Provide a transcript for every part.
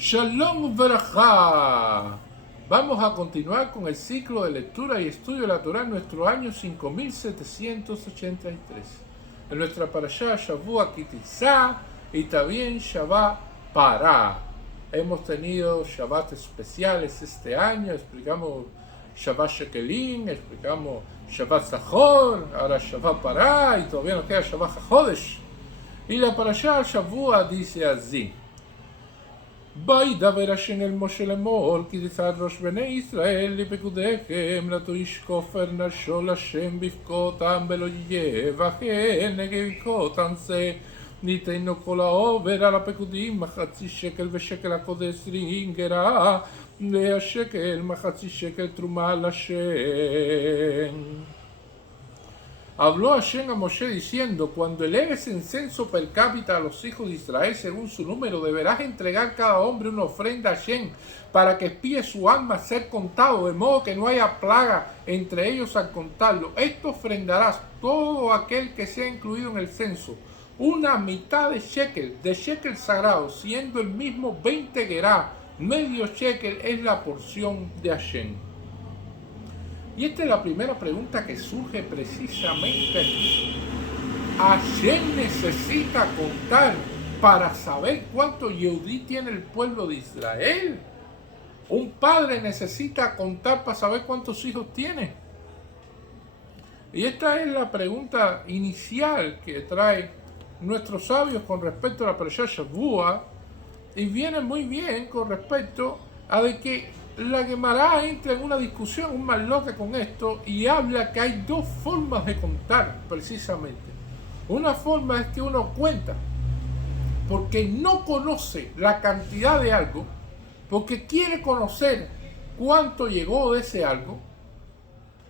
Shalom Verajá. Vamos a continuar con el ciclo de lectura y estudio de la Torá en nuestro año 5783. En nuestra parashá Shavua Kitizá y también Shabbat Pará. Hemos tenido Shabbat especiales este año, explicamos Shabbat Shekelim, explicamos Shabbat Zahor, ahora Shabbat Pará y todavía nos queda Shabbat HaChodesh. Y la parashá Shavua dice así: וידבר השם אל משה לאמור כי תצעד ראש בני ישראל לפקודיכם לא ישכופר נפשו לשם בבכותם ולא יבחן נגד בבכותם זה ניתנו כל העובר על הפקודים מחצי שקל ושקל הקודש 20 גרה והשקל מחצי שקל תרומה לשם. Habló Hashem a Moshe diciendo: cuando eleves en censo per cápita a los hijos de Israel según su número, deberás entregar cada hombre una ofrenda a Hashem para que espíe su alma a ser contado, de modo que no haya plaga entre ellos al contarlo. Esto ofrendarás todo aquel que sea incluido en el censo, una mitad de shekel sagrado, siendo el mismo 20 gerá, medio shekel es la porción de Hashem. Y esta es la primera pregunta que surge precisamente aquí. ¿Hashem necesita contar para saber cuánto Yehudí tiene el pueblo de Israel? ¿Un padre necesita contar para saber cuántos hijos tiene? Y esta es la pregunta inicial que trae nuestros sabios con respecto a la parashá Shavua, y viene muy bien con respecto a de que la Gemara entra en una discusión un más loca con esto y habla que hay dos formas de contar precisamente. Una forma es que uno cuenta porque no conoce la cantidad de algo, porque quiere conocer cuánto llegó de ese algo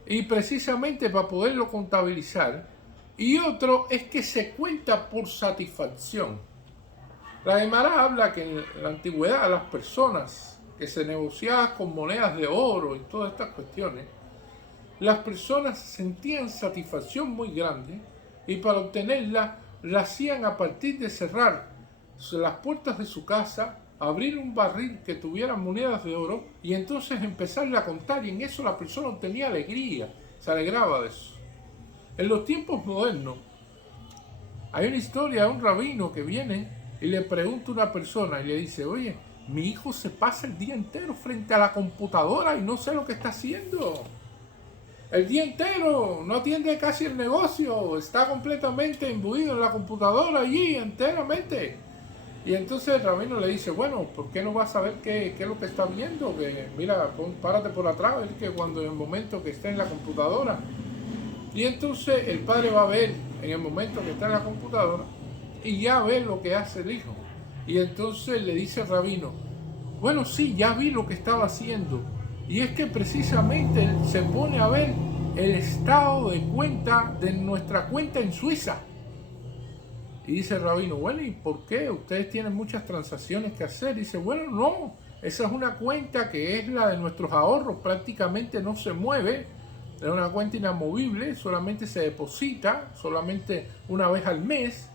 y precisamente para poderlo contabilizar. Y otro es que se cuenta por satisfacción. La Gemara habla que en la antigüedad las personas que se negociaba con monedas de oro y todas estas cuestiones, las personas sentían satisfacción muy grande y para obtenerla la hacían a partir de cerrar las puertas de su casa, abrir un barril que tuviera monedas de oro y entonces empezarla a contar, y en eso la persona obtenía alegría, se alegraba de eso. En los tiempos modernos hay una historia de un rabino que viene y le pregunta a una persona y le dice: oye, mi hijo se pasa el día entero frente a la computadora y no sé lo que está haciendo. El día entero, no atiende casi el negocio, está completamente imbuido en la computadora allí enteramente. Y entonces el rabino le dice: bueno, ¿por qué no vas a ver qué es lo que está viendo? Que mira, párate por atrás, es que cuando en el momento que esté en la computadora. Y entonces el padre va a ver en el momento que está en la computadora y ya ve lo que hace el hijo. Y entonces le dice el rabino: bueno, sí, ya vi lo que estaba haciendo. Y es que precisamente él se pone a ver el estado de cuenta de nuestra cuenta en Suiza. Y dice el rabino: bueno, ¿y por qué? Ustedes tienen muchas transacciones que hacer. Y dice: bueno, no, esa es una cuenta que es la de nuestros ahorros, prácticamente no se mueve. Es una cuenta inamovible, solamente se deposita, solamente una vez al mes.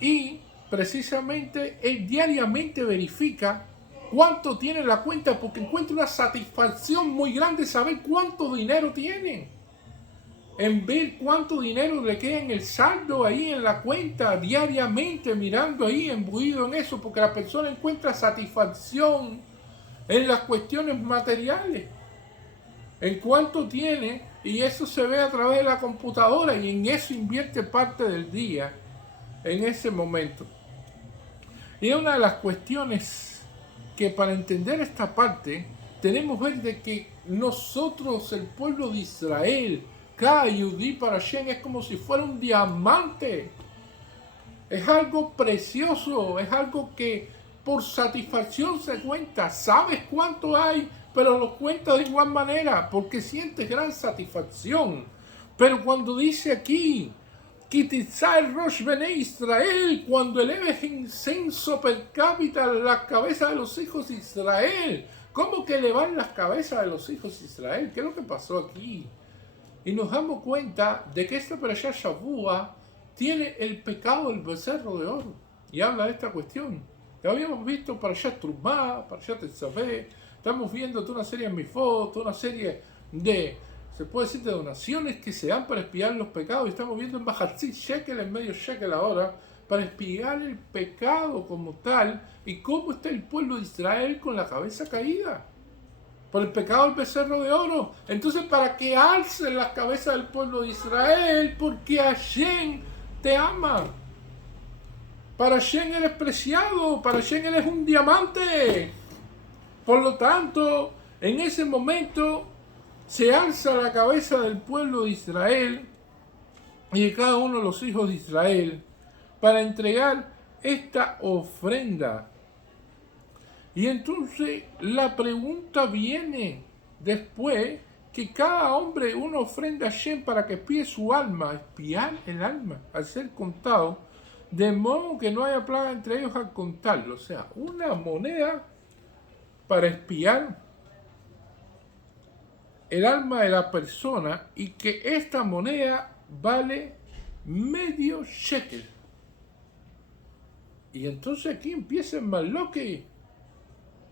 Y precisamente él diariamente verifica cuánto tiene la cuenta, porque encuentra una satisfacción muy grande saber cuánto dinero tiene, en ver cuánto dinero le queda en el saldo ahí en la cuenta, diariamente mirando ahí, embuido en eso, porque la persona encuentra satisfacción en las cuestiones materiales, en cuánto tiene, y eso se ve a través de la computadora, y en eso invierte parte del día en ese momento. Y es una de las cuestiones que, para entender esta parte, tenemos que ver de que nosotros, el pueblo de Israel, cada Yehudí para Hashem es como si fuera un diamante. Es algo precioso, es algo que por satisfacción se cuenta. Sabes cuánto hay, pero lo cuenta de igual manera porque sientes gran satisfacción. Pero cuando dice aquí Kitizar Rosh Bene Israel, cuando eleves en censo per cápita la cabeza de los hijos de Israel. ¿Cómo que elevar las cabezas de los hijos de Israel? ¿Qué es lo que pasó aquí? Y nos damos cuenta de que esta parashá Shavua tiene el pecado del becerro de oro. Y habla de esta cuestión. Ya habíamos visto Parashat Trumá, Parashat Tetzaveh, estamos viendo toda una serie de Mifot, toda una serie de, se puede decir, de donaciones que se dan para expiar los pecados, y estamos viendo en Mahatzit Shekel, en medio Shekel ahora, para expiar el pecado como tal, y cómo está el pueblo de Israel con la cabeza caída por el pecado del becerro de oro. Entonces, para que alcen las cabezas del pueblo de Israel, porque Hashem te ama. Para Hashem eres preciado, para Hashem eres un diamante. Por lo tanto, en ese momento se alza la cabeza del pueblo de Israel y de cada uno de los hijos de Israel para entregar esta ofrenda. Y entonces la pregunta viene después que cada hombre una ofrenda a Hashem para que expíe su alma, expiar el alma al ser contado, de modo que no haya plaga entre ellos al contarlo. O sea, una moneda para expiar el alma de la persona, y que esta moneda vale medio shekel. Y entonces aquí empieza el maloque,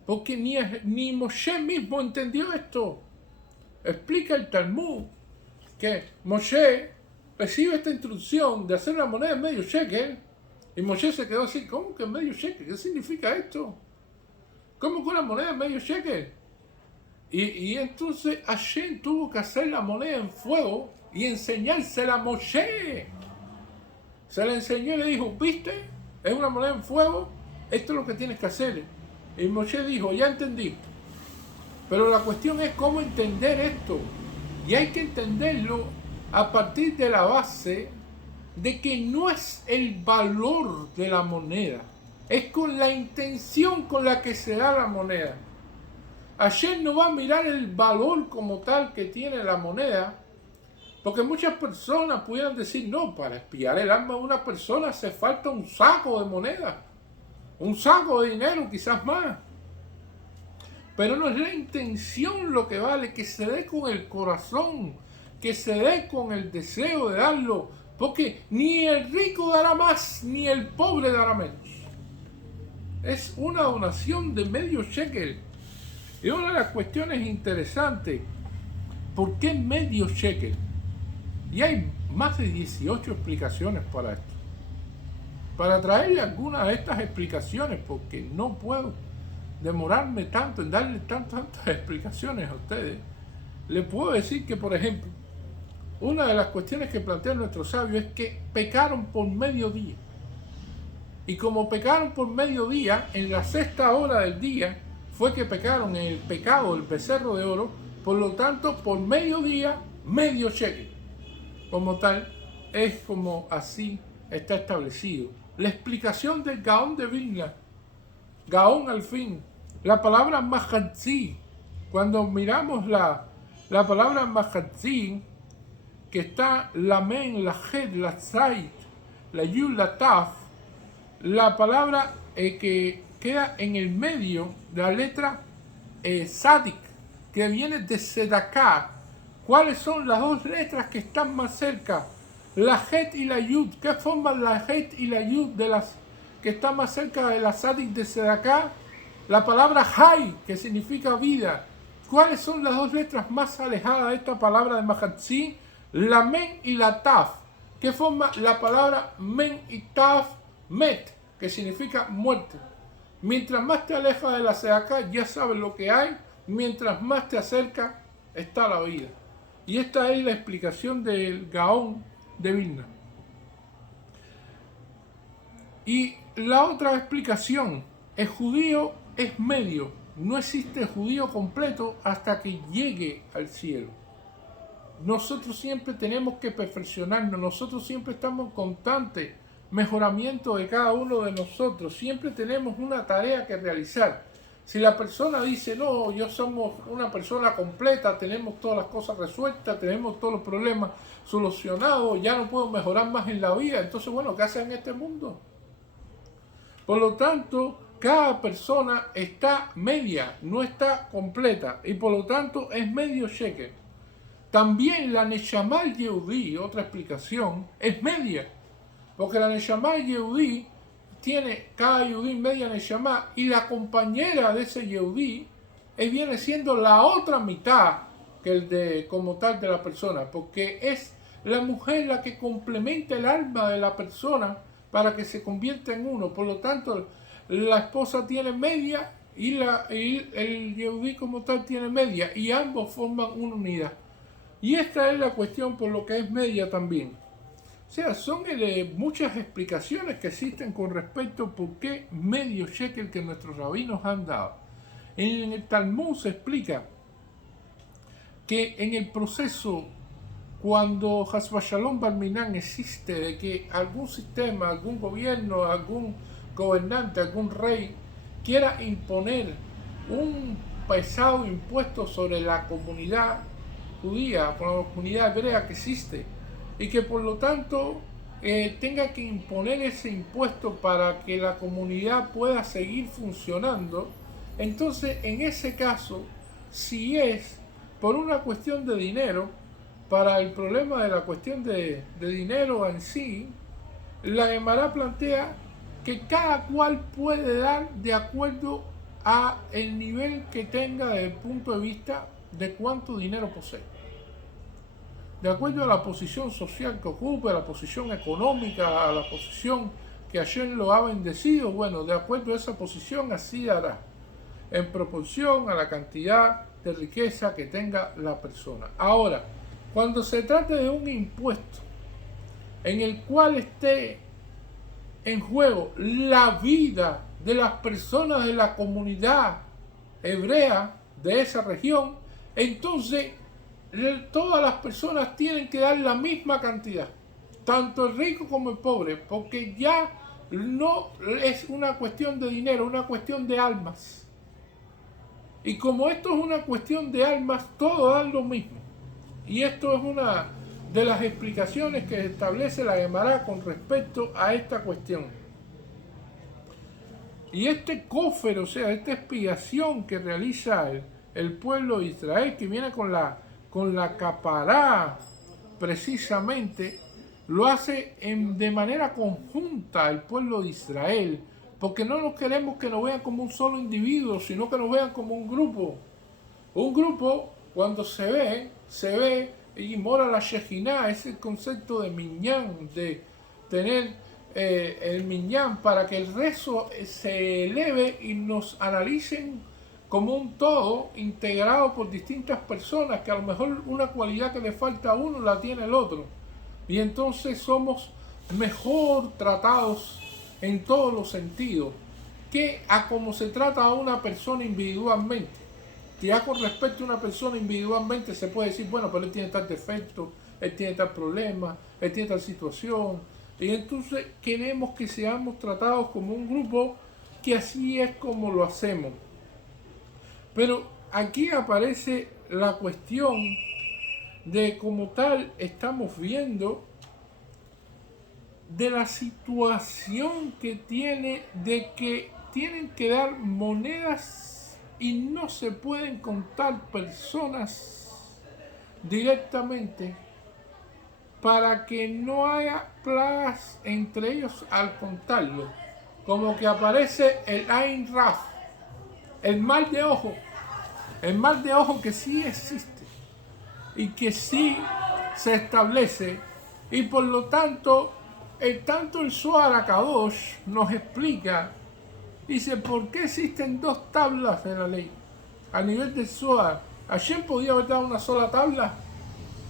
porque ni Moshe mismo entendió esto. Explica el Talmud que Moshe recibe esta instrucción de hacer una moneda en medio shekel, y Moshe se quedó así: ¿cómo que en medio shekel? ¿Qué significa esto? ¿Cómo que una moneda en medio shekel? Y entonces Hashem tuvo que hacer la moneda en fuego y enseñársela a Moshe. Se la enseñó y le dijo: ¿viste? Es una moneda en fuego, esto es lo que tienes que hacer. Y Moshe dijo: ya entendí. Pero la cuestión es cómo entender esto. Y hay que entenderlo a partir de la base de que no es el valor de la moneda, es con la intención con la que se da la moneda. Hashem no va a mirar el valor como tal que tiene la moneda, porque muchas personas pudieran decir: no, para expiar el alma de una persona hace falta un saco de moneda, un saco de dinero, quizás más. Pero no es la intención lo que vale, que se dé con el corazón, que se dé con el deseo de darlo, porque ni el rico dará más, ni el pobre dará menos. Es una donación de medio shekel. Y una de las cuestiones interesantes: ¿por qué medio shekel? Y hay más de 18 explicaciones para esto. Para traerle algunas de estas explicaciones, porque no puedo demorarme tanto en darle tantas explicaciones a ustedes, les puedo decir que, por ejemplo, una de las cuestiones que plantean nuestros sabios es que pecaron por mediodía. Y como pecaron por mediodía, en la sexta hora del día fue que pecaron en el pecado del becerro de oro. Por lo tanto, por mediodía, medio shekel. Como tal, es como así está establecido. La explicación del Gaón de Vilna, Gaón al fin, la palabra Mahatzi, cuando miramos la palabra Mahatzi, que está la Men, la Het, la Zait, la Yud, la Taf, la palabra que queda en el medio de la letra Sadik, que viene de Sedaká. ¿Cuáles son las dos letras que están más cerca? La Het y la Yud. ¿Qué forman la Het y la Yud de las que están más cerca de la Sadik de Sedaká? La palabra Hay, que significa vida. ¿Cuáles son las dos letras más alejadas de esta palabra de Mahatzi? La Men y la Taf, que forma la palabra Men y Taf, Met, que significa muerte. Mientras más te alejas de la Sedaká, ya sabes lo que hay. Mientras más te acerca, está la vida. Y esta es la explicación del Gaón de Vilna. Y la otra explicación: el judío es medio. No existe judío completo hasta que llegue al cielo. Nosotros siempre tenemos que perfeccionarnos. Nosotros siempre estamos en constante mejoramiento de cada uno de nosotros. Siempre tenemos una tarea que realizar. Si la persona dice: no, yo somos una persona completa, tenemos todas las cosas resueltas, tenemos todos los problemas solucionados, ya no puedo mejorar más en la vida, entonces, bueno, ¿qué hace en este mundo? Por lo tanto, cada persona está media, no está completa, y por lo tanto es medio shekel. También la Neshama Yehudí, otra explicación, es media, porque la Neshama Yehudí tiene cada Yehudí media Neshama, y la compañera de ese Yehudí viene siendo la otra mitad que el de como tal de la persona, porque es la mujer la que complementa el alma de la persona para que se convierta en uno. Por lo tanto, la esposa tiene media y el Yehudí como tal tiene media, y ambos forman una unidad. Y esta es la cuestión por lo que es media también. O sea, son muchas explicaciones que existen con respecto a por qué medio shekel que nuestros rabinos han dado. En el Talmud se explica que en el proceso, cuando Hasbashalom Barminan existe, de que algún sistema, algún gobierno, algún gobernante, algún rey quiera imponer un pesado impuesto sobre la comunidad judía, con la comunidad hebrea que existe, y que por lo tanto tenga que imponer ese impuesto para que la comunidad pueda seguir funcionando, entonces en ese caso, si es por una cuestión de dinero, para el problema de la cuestión de dinero en sí, la Gemara plantea que cada cual puede dar de acuerdo a el nivel que tenga desde el punto de vista de cuánto dinero posee. De acuerdo a la posición social que ocupe, a la posición económica, a la posición que Hashem lo ha bendecido, bueno, de acuerdo a esa posición así dará, en proporción a la cantidad de riqueza que tenga la persona. Ahora, cuando se trate de un impuesto en el cual esté en juego la vida de las personas de la comunidad hebrea de esa región, entonces todas las personas tienen que dar la misma cantidad, tanto el rico como el pobre, porque ya no es una cuestión de dinero, una cuestión de almas. Y como esto es una cuestión de almas, todos dan lo mismo. Y esto es una de las explicaciones que establece la Gemara con respecto a esta cuestión. Y este cofer, o sea, esta expiación que realiza el pueblo de Israel, que viene con la capará, precisamente, lo hace de manera conjunta el pueblo de Israel, porque no nos queremos que nos vean como un solo individuo, sino que nos vean como un grupo. Un grupo, cuando se ve y mora la Shejinah, es el concepto de minyan, de tener el minyan, para que el rezo se eleve y nos analicen como un todo integrado por distintas personas, que a lo mejor una cualidad que le falta a uno la tiene el otro. Y entonces somos mejor tratados en todos los sentidos que a como se trata a una persona individualmente. Ya con respecto a una persona individualmente se puede decir, bueno, pero él tiene tal defecto, él tiene tal problema, él tiene tal situación. Y entonces queremos que seamos tratados como un grupo, que así es como lo hacemos. Pero aquí aparece la cuestión de como tal estamos viendo de la situación que tiene de que tienen que dar monedas y no se pueden contar personas directamente para que no haya plagas entre ellos al contarlo. Como que aparece el Ain Raf, el mal de ojo que sí existe y que sí se establece, y por lo tanto tanto el Zohar HaKadosh nos explica, dice, ¿por qué existen dos tablas de la ley? A nivel del Zohar, Hashem podía haber dado una sola tabla,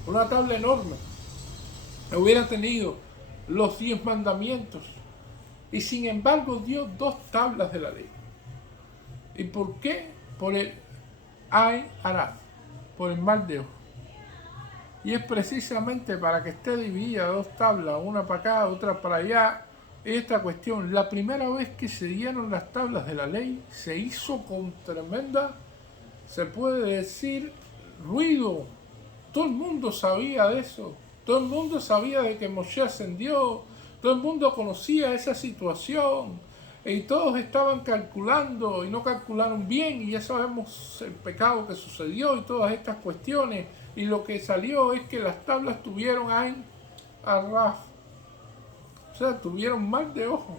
una tabla enorme, hubiera tenido los 10 mandamientos, y sin embargo dio dos tablas de la ley. ¿Y por qué? Por el Ain Arad, por el mal de ojo. Y es precisamente para que esté dividida dos tablas, una para acá, otra para allá, esta cuestión. La primera vez que se dieron las tablas de la ley, se hizo con tremenda, se puede decir, ruido. Todo el mundo sabía de eso. Todo el mundo sabía de que Moshe ascendió. Todo el mundo conocía esa situación. Y todos estaban calculando y no calcularon bien. Y ya sabemos el pecado que sucedió y todas estas cuestiones. Y lo que salió es que las tablas tuvieron Ain Araf. O sea, tuvieron mal de ojo.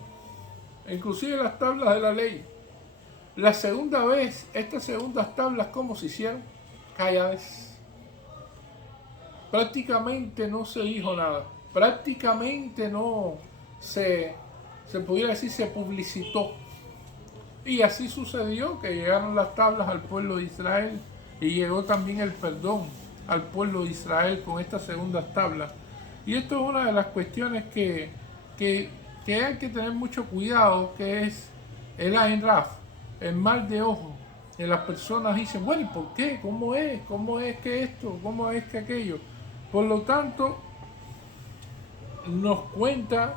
inclusive las tablas de la ley. La segunda vez, estas segundas tablas, ¿cómo se hicieron? Calladas. Prácticamente no se dijo nada. Prácticamente no se pudiera decir, se publicitó. Y así sucedió que llegaron las tablas al pueblo de Israel y llegó también el perdón al pueblo de Israel con estas segundas tablas. Y esto es una de las cuestiones que hay que tener mucho cuidado, que es el Ain Raf, el mal de ojo. Que las personas dicen, bueno, ¿y por qué? ¿Cómo es? ¿Cómo es que esto? ¿Cómo es que aquello? Por lo tanto, nos cuenta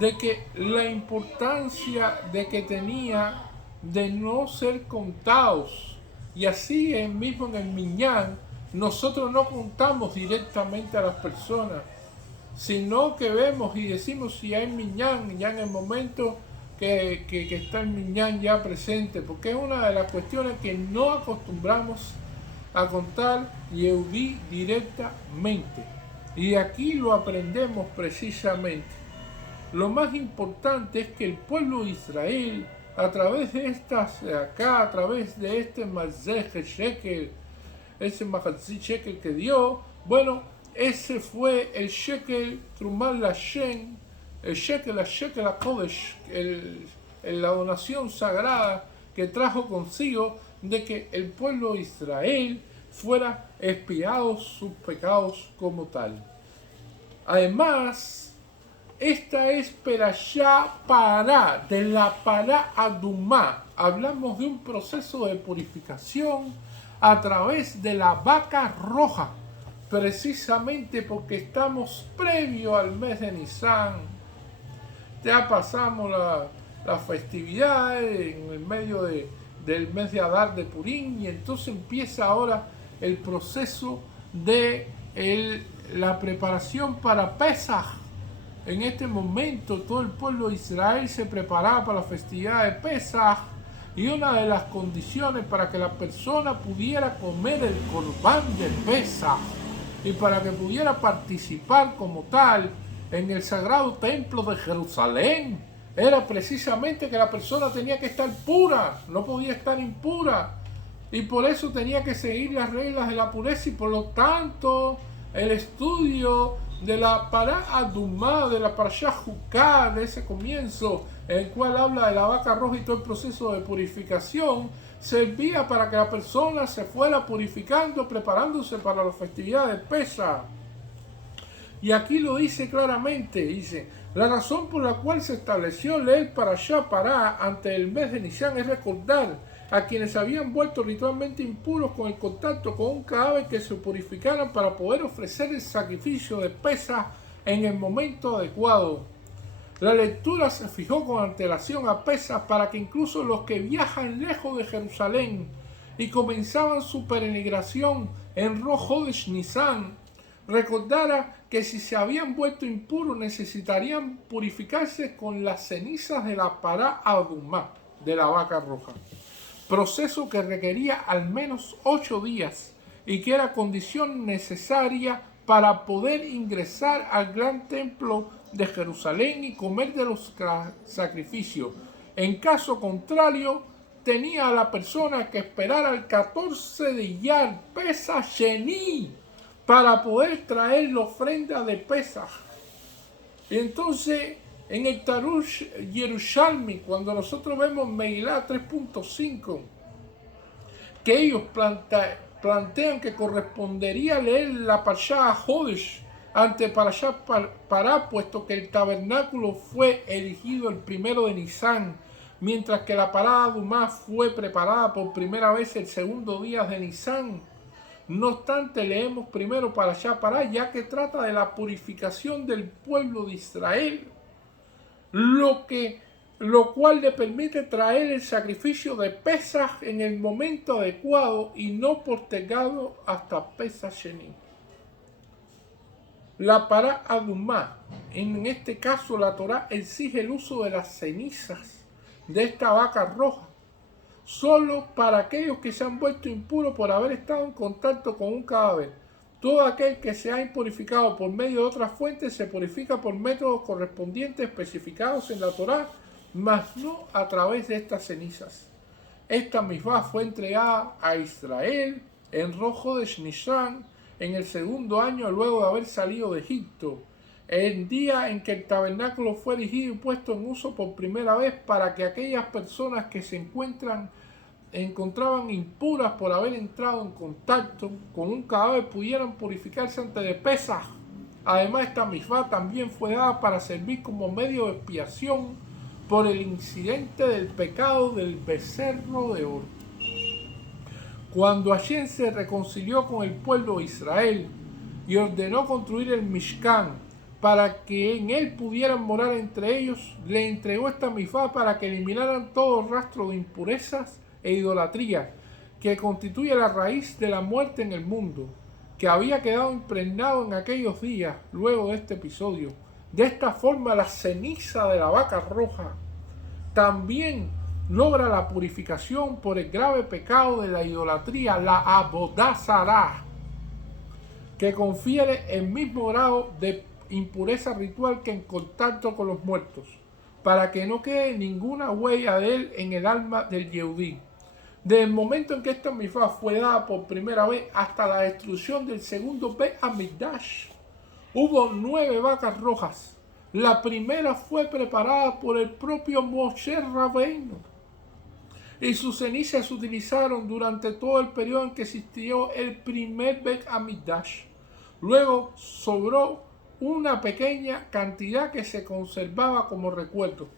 de que la importancia de que tenía de no ser contados. Y así mismo en el Minyan, nosotros no contamos directamente a las personas, sino que vemos y decimos si hay Minyan ya en el momento que está el Minyan ya presente, porque es una de las cuestiones que no acostumbramos a contar Yehudí directamente. Y aquí lo aprendemos precisamente. Lo más importante es que el pueblo de Israel, a través de estas, acá, a través de este Mazej Shekel, ese Mahatzit Shekel que dio, bueno, ese fue el Shekel Trumal Lashem, el Shekel HaKodesh, la donación sagrada que trajo consigo de que el pueblo de Israel fuera expiado sus pecados como tal. Además, esta es Perashá Pará, de la Pará Adumá. Hablamos de un proceso de purificación a través de la vaca roja, precisamente porque estamos previo al mes de Nisan. Ya pasamos las festividades en el medio del mes de Adar de Purim, y entonces empieza ahora el proceso de la preparación para Pesaj. En este momento todo el pueblo de Israel se preparaba para la festividad de Pesaj, y una de las condiciones para que la persona pudiera comer el corbán de Pesaj y para que pudiera participar como tal en el sagrado templo de Jerusalén era precisamente que la persona tenía que estar pura, no podía estar impura, y por eso tenía que seguir las reglas de la pureza. Y por lo tanto el estudio de la Pará Adumá, de la Parashá Juká, de ese comienzo, en el cual habla de la vaca roja y todo el proceso de purificación, servía para que la persona se fuera purificando, preparándose para la festividad de Pesaj. Y aquí lo dice claramente, dice, la razón por la cual se estableció leer Parashá Pará ante el mes de Nisan es recordar a quienes habían vuelto ritualmente impuros con el contacto con un cadáver que se purificaran para poder ofrecer el sacrificio de Pesaj en el momento adecuado. La lectura se fijó con antelación a Pesaj para que incluso los que viajan lejos de Jerusalén y comenzaban su peregrinación en Rosh Hodesh Nisan recordara que si se habían vuelto impuros necesitarían purificarse con las cenizas de la Pará Adumá, de la vaca roja, proceso que requería al menos 8 días y que era condición necesaria para poder ingresar al gran templo de Jerusalén y comer de los sacrificios. En caso contrario, tenía a la persona que esperar al 14 de Iyar, Pesaj Sheni, para poder traer la ofrenda de Pesaj. Y entonces, en el Tarush Yerushalmi, cuando nosotros vemos Megilá 3.5, que ellos plantean que correspondería leer la Parashá Hodesh ante Parashá Pará, puesto que el tabernáculo fue erigido el 1 de Nisan, mientras que la Pará Adumá fue preparada por primera vez el 2 día de Nisan. No obstante, leemos primero Parashá Pará, ya que trata de la purificación del pueblo de Israel, lo cual le permite traer el sacrificio de Pesaj en el momento adecuado y no postergado hasta Pesaj Sheni. La Pará Adumá, en este caso la Torá exige el uso de las cenizas de esta vaca roja, solo para aquellos que se han vuelto impuros por haber estado en contacto con un cadáver. Todo aquel que se ha impurificado por medio de otras fuentes se purifica por métodos correspondientes especificados en la Torá mas no a través de estas cenizas. Esta misma fue entregada a Israel en Rojo de Nisán en el segundo año luego de haber salido de Egipto, el día en que el tabernáculo fue erigido y puesto en uso por primera vez, para que aquellas personas que se encontraban impuras por haber entrado en contacto con un cadáver pudieran purificarse antes de Pesaj. Además, esta misma también fue dada para servir como medio de expiación por el incidente del pecado del becerro de oro. Cuando Hashem se reconcilió con el pueblo de Israel y ordenó construir el Mishkan para que en él pudieran morar entre ellos, le entregó esta misma para que eliminaran todo rastro de impurezas e idolatría, que constituye la raíz de la muerte en el mundo, que había quedado impregnado en aquellos días luego de este episodio. De esta forma, la ceniza de la vaca roja también logra la purificación por el grave pecado de la idolatría, la Abodá Zará, que confiere el mismo grado de impureza ritual que en contacto con los muertos, para que no quede ninguna huella de él en el alma del Yehudí. Desde el momento en que esta mifá fue dada por primera vez hasta la destrucción del segundo Bet Hamikdash, hubo 9 vacas rojas. La primera fue preparada por el propio Moshe Rabbeinu, y sus cenizas se utilizaron durante todo el periodo en que existió el primer Bet Hamikdash. Luego sobró una pequeña cantidad que se conservaba como recuerdo.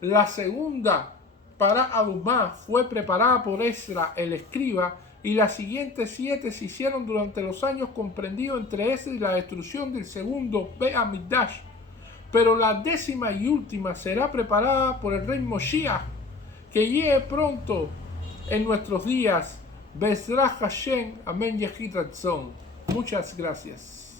La segunda para Adumá fue preparada por Esra el escriba, y las siguientes 7 se hicieron durante los años comprendidos entre ese y la destrucción del segundo Bet Hamikdash. Pero la 10ª y última será preparada por el rey Moshiach, que llegue pronto en nuestros días. Bezrat Hashem, amén, Yehid Ratzon. Muchas gracias.